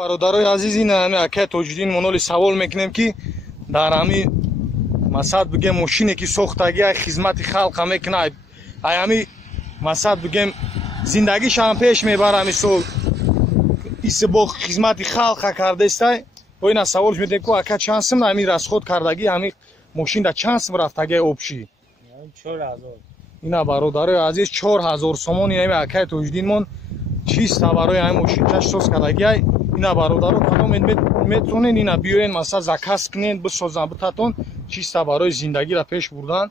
برادرای عزیز این همه اکه توجدین منولی سوال میکنیم که در همی مساد بگیم ماشینی که ساختگی خدمت خلق میکنه ای همی مساد بگیم زندگیش هم پیش میبره مثل ایسه با خدمت خلق کرده است و این سوالش میده که اکه چند سم همی رسخود کردگی همی ماشین در چند سم رفتگی اوبشی 4000 اینا برادرای عزیز 4000 سومون این اکه توجدین من چیست برای این ماشین چش سوز کردگی اینا برادرو کدام میتونین اینا بیاین مثلا زکاس کنین بسازن بتاتون چیست برای زندگی را پیش بردن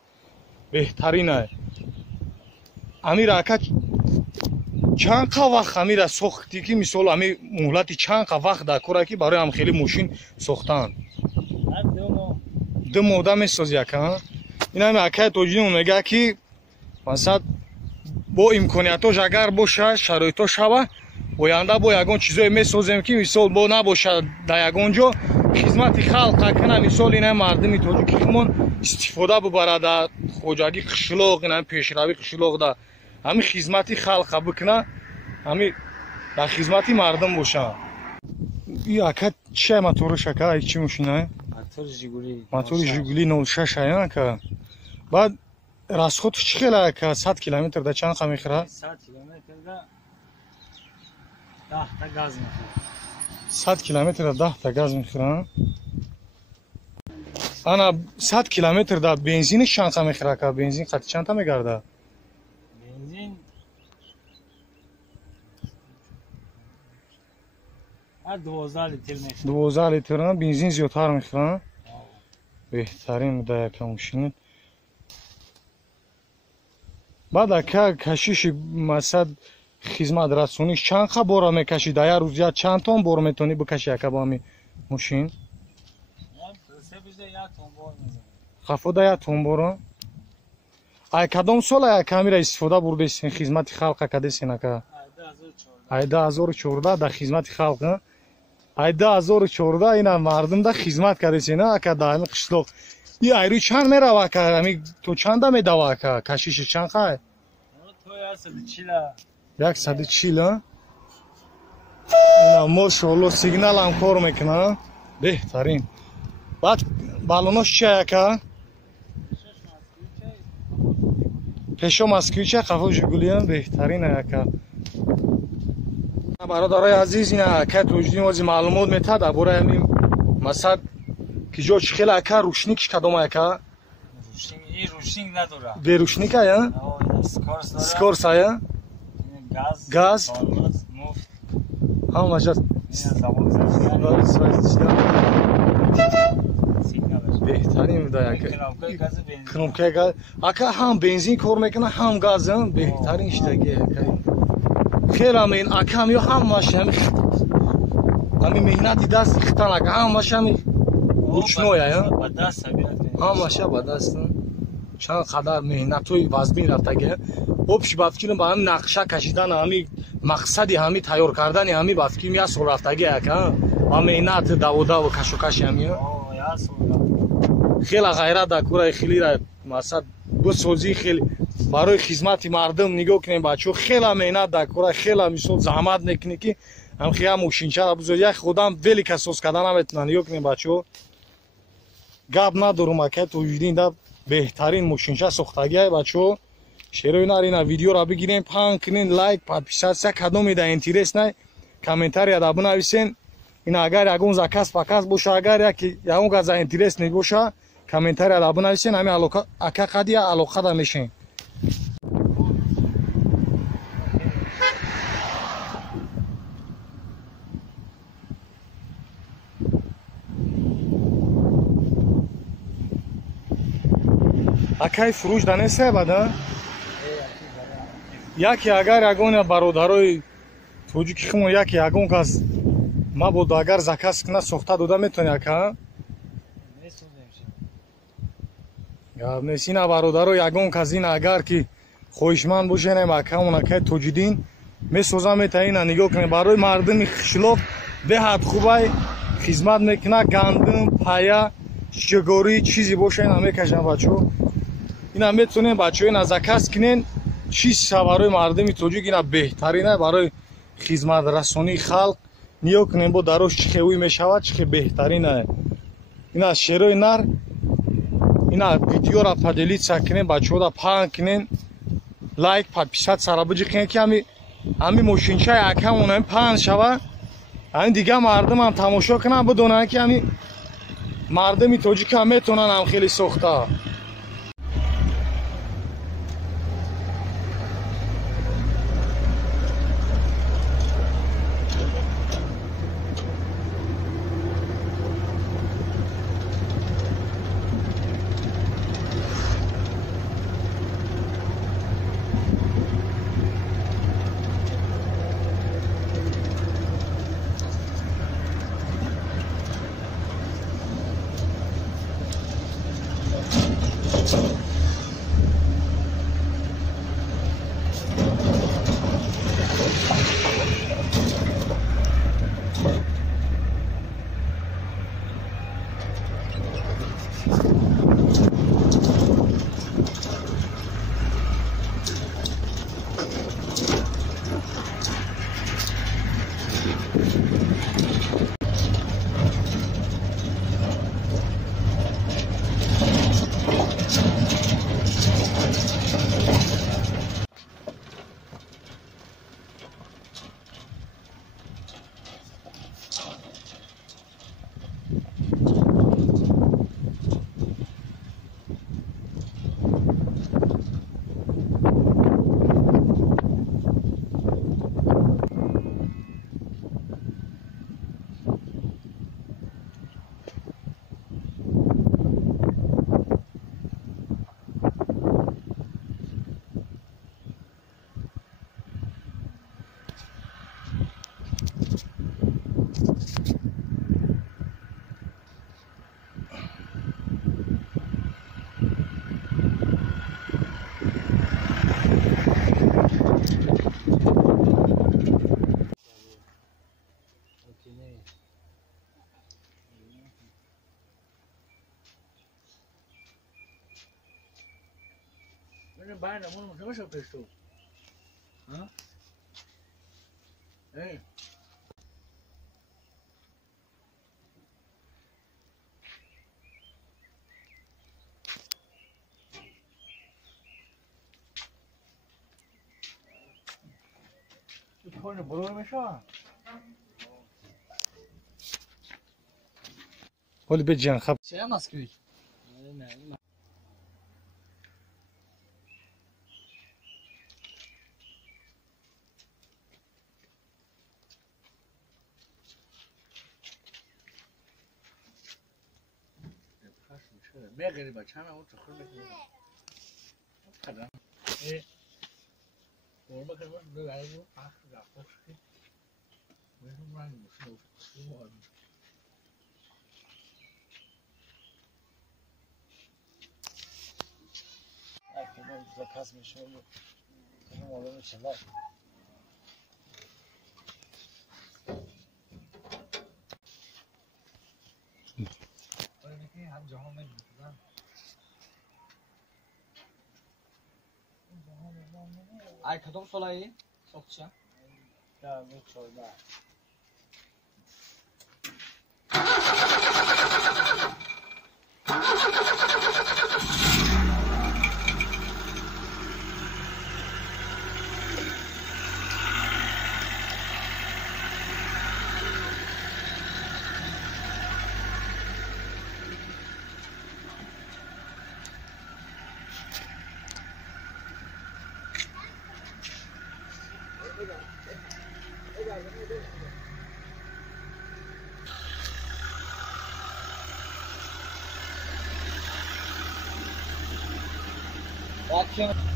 بهترینه امیر اکا چند وقت امیر ساختی که مثال امیر مهلت چند وقت دکوره که برای هم خیلی ماشین ساختن 2 ماه میسازی اکا اینا اکا توجیه میگه که مثلا با امکانیاتش اگر باشه شرایطش شوه боянда бо ягон чизое месозем ки мисол бо набошад дар ягон ҷо хизмати халқ кана мисол ина мардуми тоҷикимон истифода бубарад дар хоҷагӣ қишлоқ ина пешравӣ қишлоқ да ҳамин хизмати халқа бикна ҳамин дар хизмати мардум боша и ака чия моториш ака чи мошина мотори жигули 06 ая ака баъд расходш чӣ хел ака 100 километр да чанд қа мехӯрад 100 километр да 10 та газ мехӯрад 100 километр 10 та газ мехӯрад ана 100 километр да бензини чанд қа мехӯрад ака бензин қати чанд та мегардад бензин 12 литр мехӯрад 12 литр бензин зиёдтар мехӯрад беҳтарин да яка мошин баъд ака кашиши масад хизмат расониш чанд қа бора мекашӣ дар як рӯз я чанд тон бор метавонӣ бикашӣ ака бо ҳамин мошин хафода 1 тон боро ай кадом сол ака ҳамира истифода бурдесин хизмати халқ кадесин ака ай 2014 дар хизмати халқ ай 2014 ина мардум да хизмат кадесин ака дар ҳамин қишлоқ и айрӯ чанд мерава ака ҳамин то чанда медава ака кашиши чанд қа то 140 ина мошоалло сигналам кор мекунад беҳтарин баъд балонош чия ака пешо москвича қафо жигулиам беҳтарин ака бародарои азиз ина ака тоҷдин ози маълумот метад дар бораи ҳамин масад ки ҷо чӣ хел ака рӯшникиш кадом ака рӯшник надора берӯшник ая скорс ая газ ҳамаша беҳтарин буда кнопкаи газ ака ҳам бензин кор мекунад ҳам газ беҳтарин штаги ака хеле ҳамин ака ҳамё ҳамаш ҳамин меҳнати дасти хитан ака ҳамаш ҳамин ручной ая ҳамаша ба даст чанд қадар меҳнатҳои вазбин рафтага обши ба фикрам ба ҳамин нақша кашидан ҳамин мақсади ҳамин тайёр кардани ҳамин ба фикрам 1 сол рафтага ака ба меҳнат даводаву кашокаши ҳамин хела ғайрат дар кораи хелира масад бисозӣ хеле барои хизмати мардум нигоҳ кунем бачаҳо хела меҳнат дар кора хела мисол заҳмат мекунӣ ки ҳамхия мошинчара бузор як одам велика соз карда наметавонад нигоҳ кунем бачаҳо гап надорум ака тоҷдин да беҳтарин мошинча сохтагиа бачаҳо шерои нарина видеора бигирем паҳн кунен лайк подписатсия кадоме да интереснай комментария да бинависен ина агар ягон закас пакас боша агар ягон газ интересне боша комментария да бинависен ҳамин ака қадия алоқа да мешен акай фурӯш да несая бада яке агар ягон бародарои тоҷики химон яке ягон газ мабодо агар заказ кунад сохта дода метавони ака гап нест ина бародаро ягон казина агар ки хоҳишманд бошенем акамон акай тоҷидин месоза метавони ина нигоҳ кунем барои мардуми қишлоқ беҳад хубай хизмат мекунад гандум пая шигорӣ чизе боша ина мекашам бачаҳо ина метавонем бачаҳо ина заказ кунен чиз барои мардуми тоҷик ина беҳтарина барои хизматрасонии халқ ниё кунем бо дарош чӣ хелуй мешавад, чӣ хел беҳтарина. Ина шерои нар ина видеора поделиться кунем, бачаҳода паҳн кунем, лайк, подписатсияро биҷиқем ки ҳами мошинчаи акамон ҳами паҳн шава, ҳами дига мардум ҳам тамошо кунанд, бидонанд ки ҳами мардуми тоҷик ҳам метавонанд ҳамхели сохта. Bayna bunu mu nasıl yapıyorsun? Ha? Hey. Tu ne bolo meşa? Hol becan khab. Şey masküy. بغیری بچه همه اون تخور بکنیم خدام قرمه کنیم باشه دو برای بود پخش رفته شدیم بهتون رنگ بسید اگه ما اینجا پس میشه کنیم آدم چلا هم جهان میدونم ay katob solay sokça ya ne çorba Akşam